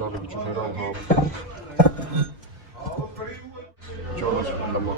ਚੱਲ ਵਿੱਚ ਮੇਰਾ ਹਾਲ 1400 ਲੰਮਾ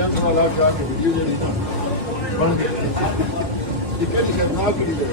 150 ਵਾਲਾ ਜਾ ਕੇ ਵੀਡੀਓ ਜਿਹੜੀ ਨਾ ਬਣ ਗਈ ਠੀਕ ਹੈ ਜੀ ਨਾ ਕਰੀ ਦੇ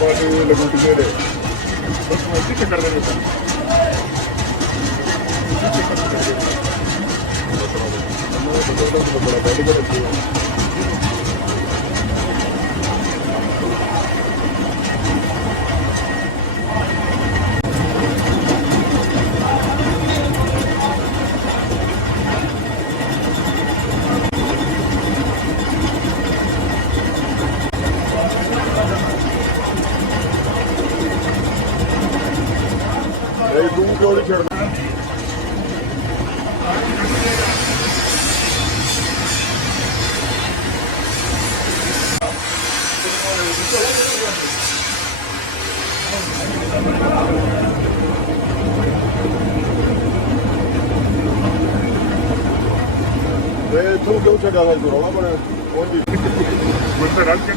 बाकी लगू के दे बस वही चक्कर दे देता बड़ा बैठ के रखी है तू क्यों नहीं छेड़ना तू क्यों छड़ा है तू रोना पर और भी मुझसे रल के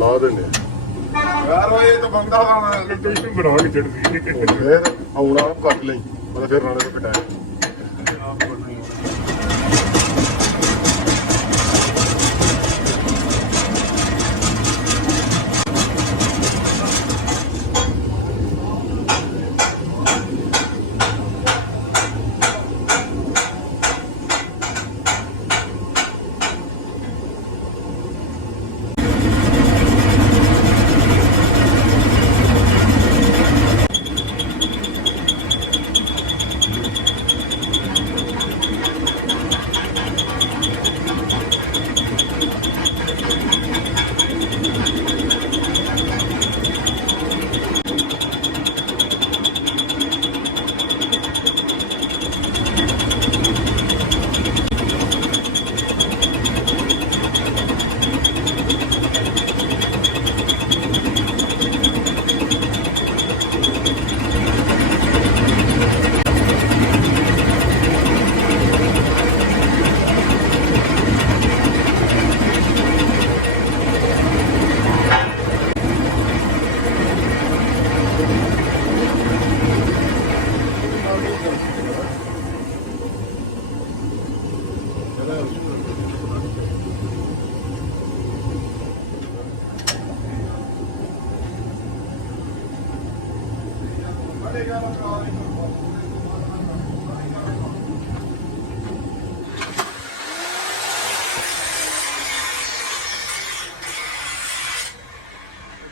ला देने यार ये तो बंदा बना के चढ़ती फिर आउना कट ली मतलब फिर राणे को कटाया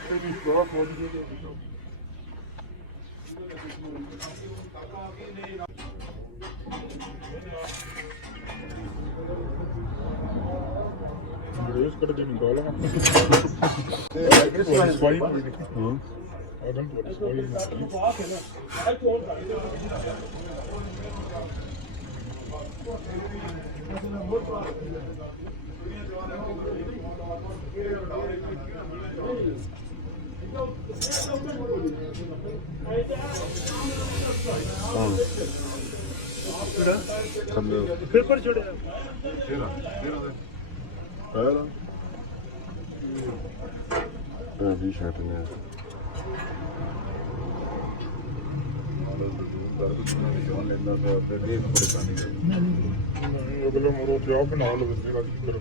Grace could have been going. I don't know. Paper छोड़े भी शर्ट में अगले मोरो जॉब बना लो इसने का की करो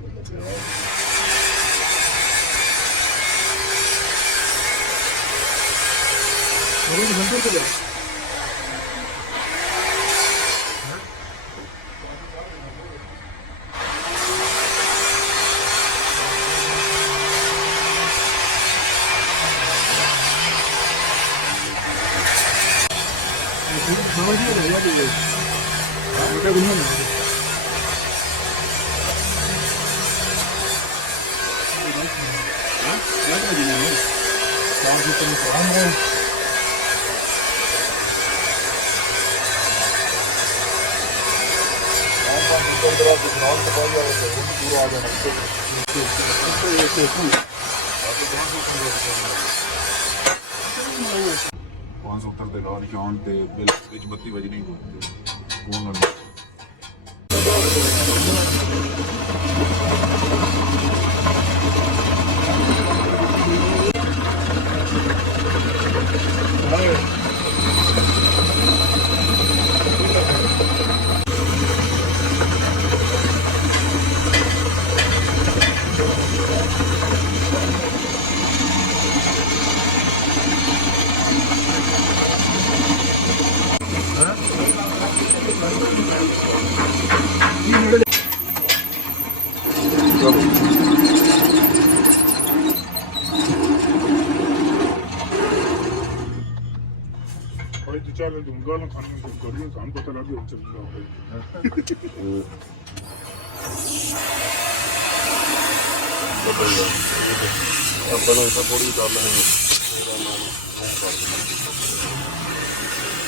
ਦੇ ਨਾਲ ਨਿਸ਼ਾਨ ਤੇ ਬਿਲ ਵਿੱਚ ਬੱਤੀ ਵਜਣੀ ਕੋਨ ਨਾਲ ਚੱਲ ਦੂੰਗਾ ਨਾ ਖਾਣੇ ਨੂੰ ਕਰੀ ਸਾਨੂੰ ਪਤਾ ਲੱਗ ਗਿਆ ਚੱਲਦਾ ਆਪਾਂ ਨੂੰ ਤਾਂ ਥੋੜੀ ਕਰ ਲੈਣੀ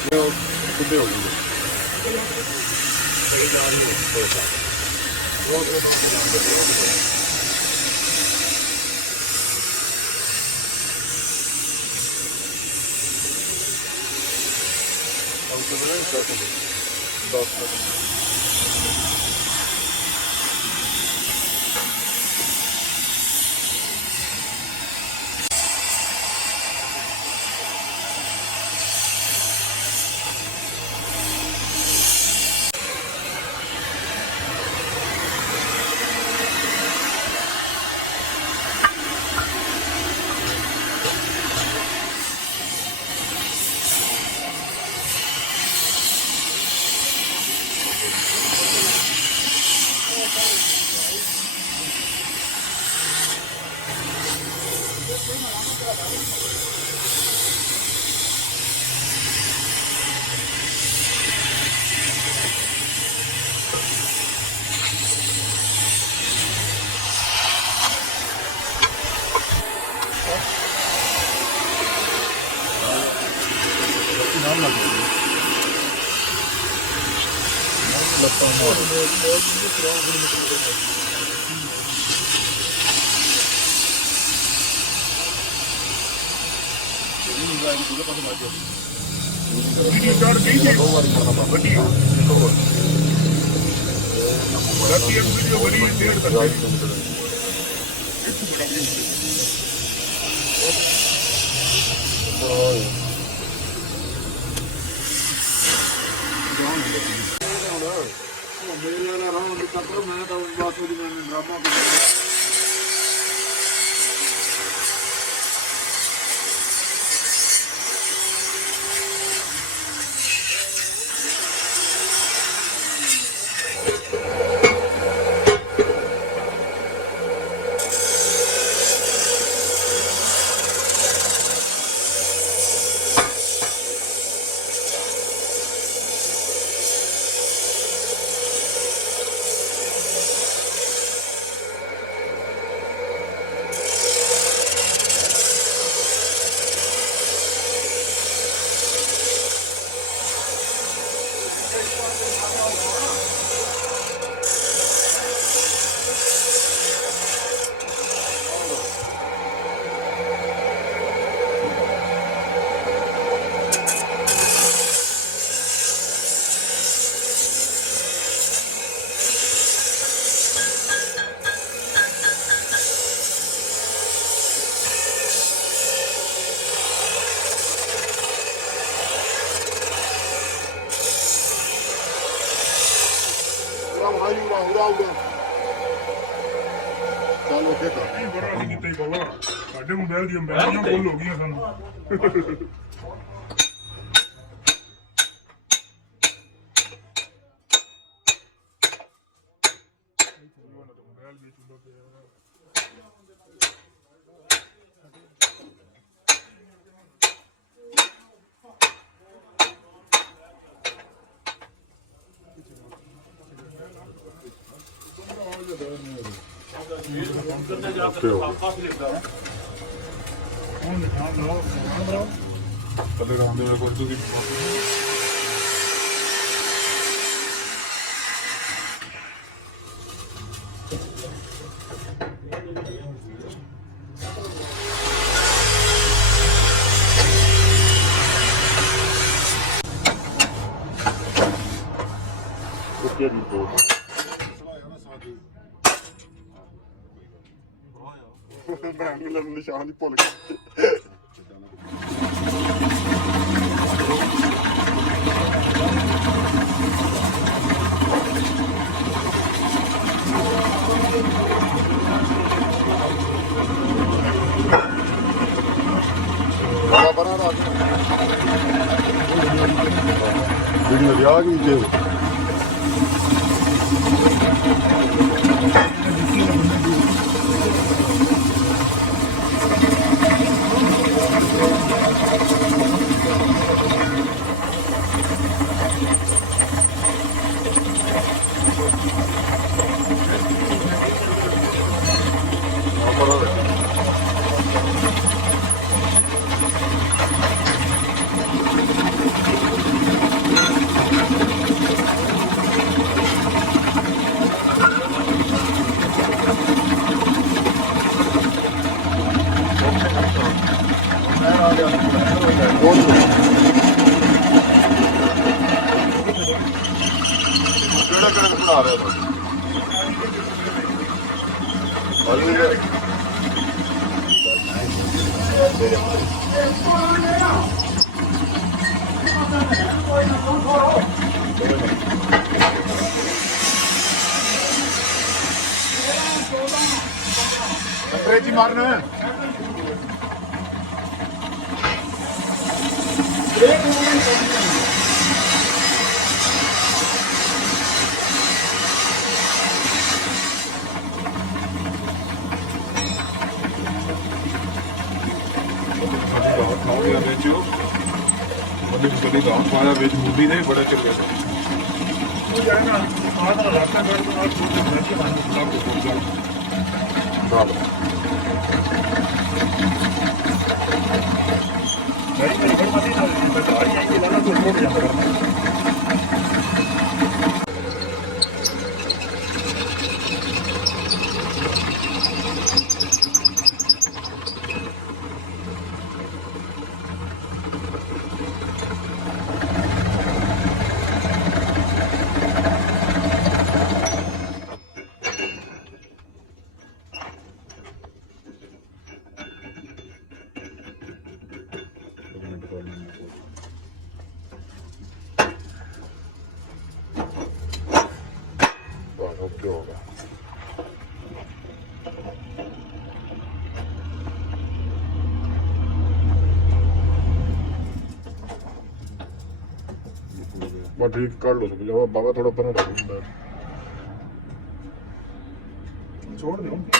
ਇਹ ਕਿੱਥੇ ਹੋ ਗਈ ਇਹ ਨਾਲ ਹੀ ਹੋਇਆ ਉਹ ਵੀਡੀਓ ਕਰ ਗਈ ਜੀ ਵੀਡੀਓ ਰਾਤੀ ਇਹ ਵੀਡੀਓ ਬਣੀ 1.5 ਘੰਟੇ ਮੇਰੇ ਨਾਲ ਰਾਉਂਡ ਕੱਟੋ ਮੈਂ ਤਾਂ ਬਸ ਉਹਦੀ ਮੈਂ ਡਰਾਮਾ ਉਰਾ ਉਰਾ ਚੱਲ ਓਕੇ ਕਰ ਨਹੀਂ ਬੜਾ ਨਹੀਂ ਕਿਤੇ ਕੋਲ ਸਾਡੇ ਮੋਬਾਈਲ ਦੀਆਂ ਬੈਟਰੀਆਂ ਫੁੱਲ ਹੋ ਗਈਆਂ ਸਾਨੂੰ ਕਦੇ ਰਾਂਦੇ ਹੋਏ ਕੋਈ ਤੁਸੀਂ ਓਕੇ ਦੀ ਦੋ ਮੈਂ ਨਿਸ਼ਾਨ ਹੀ ਭੁੱਲ ਗਿਆ ਬੜਾ ਬਣਾ ਰਾ ਵੀਡੀਓ ਲਿਆ ਗਈ ਜੇ ਕਿਹੜਾ ਬਣਾ ਰਿਹਾ ਅੰਗਰੇਜ਼ੀ ਮਾਰਨਾ ਖਾਓਗੇ ਵਿੱਚ ਕਦੇ ਗਾਉਂ ਪਾਇਆ ਵਿੱਚ ਮੂਵੀ ਨੇ ਬੜਾ ਚੱਲਿਆ ਉਹ ਜਾਣਾ ਆਹ ਤਾਂ ਰਾਤਾਂ ਕਰ ਤੋਂ ਆਹ ਛੋਟੇ ਬੱਚੇ ਸਭ ਕੁਝ ਹੋ ਗਿਆ ਨਹੀਂ ਨਹੀਂ ਫਿਰ ਮਤੀ ਨਾ ਬਤਾ ਰਹੀ ਹੈ ਕਿ ਲਾਣਾ ਤੋਂ ਹੋ ਗਿਆ ਓਕੇ ਹੋ ਗਿਆ बट ठीक कर लो बाबा थोड़ा पता छोड़ दो